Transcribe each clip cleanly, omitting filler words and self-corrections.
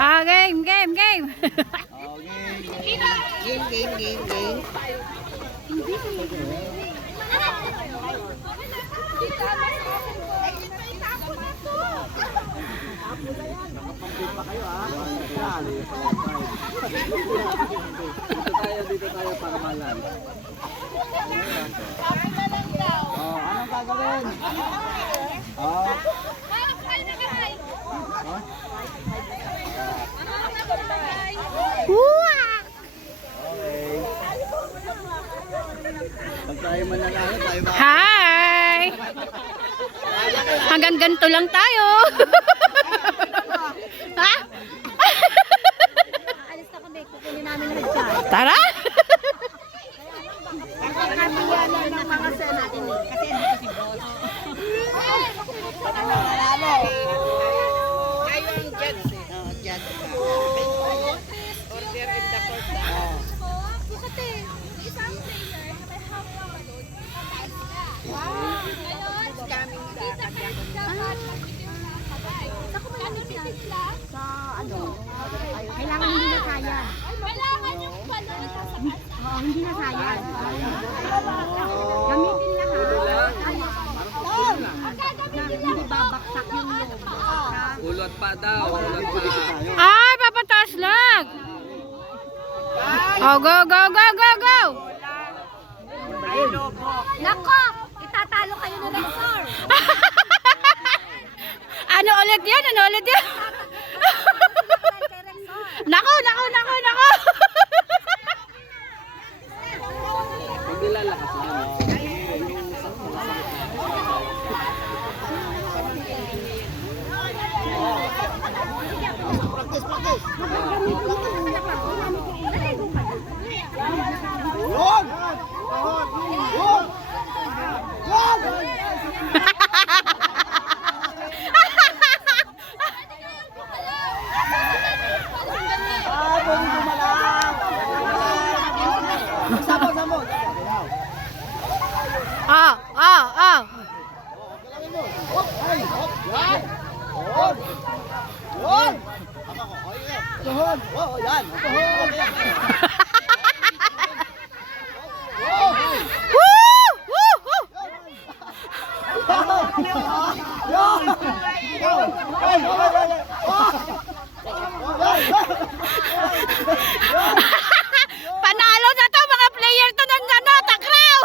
Ah, game, game, game. Game. Dito tayo para malam. Anong gagawin? Pag tayo mananalo, tayo ba? Hi! Hanggang ganito lang tayo. Ha? Alis na kami, kukunin namin ng card. Tara! Kami yan ng mga sir natin eh. Kasi dito si boss. Panalo. Kayo ang judge eh. Oo, judge ka. Order in the court na. Kasi isang player na may hawak na doon, patay sila. Ngayon, Coming hindi sa first dapat sa community lang. Sa ano, kailangan hindi na sayang. Kailangan yung balon sa sakal. Oo, hindi na sayang. Gamitin lahat. Ang gagamitin lang Hindi babaksak yung loob. Ulot pa daw. Ulot pa. Ay, papataas lang. Oh, go, go, go, go, go. Nako! Itatalo kayo ng Rexor! Ano ulit yan? Ano ulit yan? Nako, nako, nako, nako. Pag nilalakas na. Oh, oh, oh. Woo! Woo! Woo! Panalo na to, mga player to ng ano, takraw.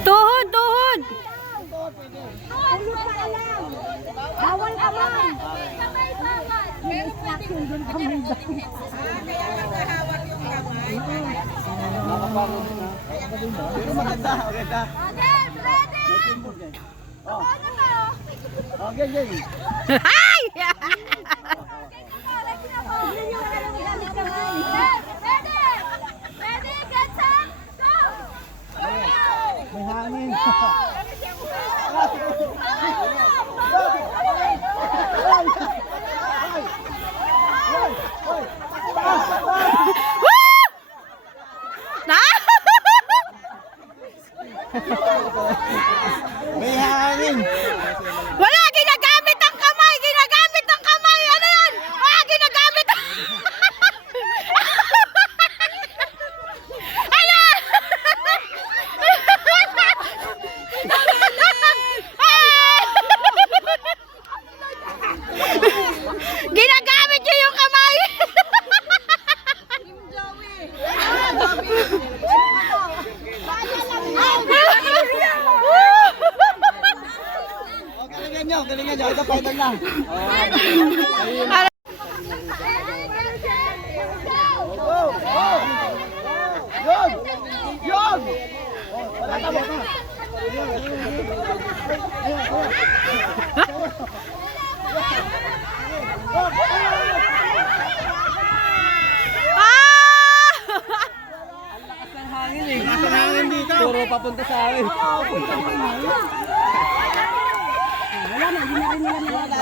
Tuhod, tuhod. Bawal ka man. Kamay bawal! Pero pwede Doon kami daw. Pero maganda. Maganda. Okay, ready! Ano kayo? Okay, game. Hi! Ready, get set, go! May hangin. Na? May hangin. Wala, ginagamit ang kamay! Ginagamit ang kamay! Ano yan? Ah, ginagamit ang... Ala! Ginagamit niyo yung kamay! Galingan nyo. Ito, final na. Yun! Yun! Wala ka mo. Puro papunta sa akin. Hindi na rin nila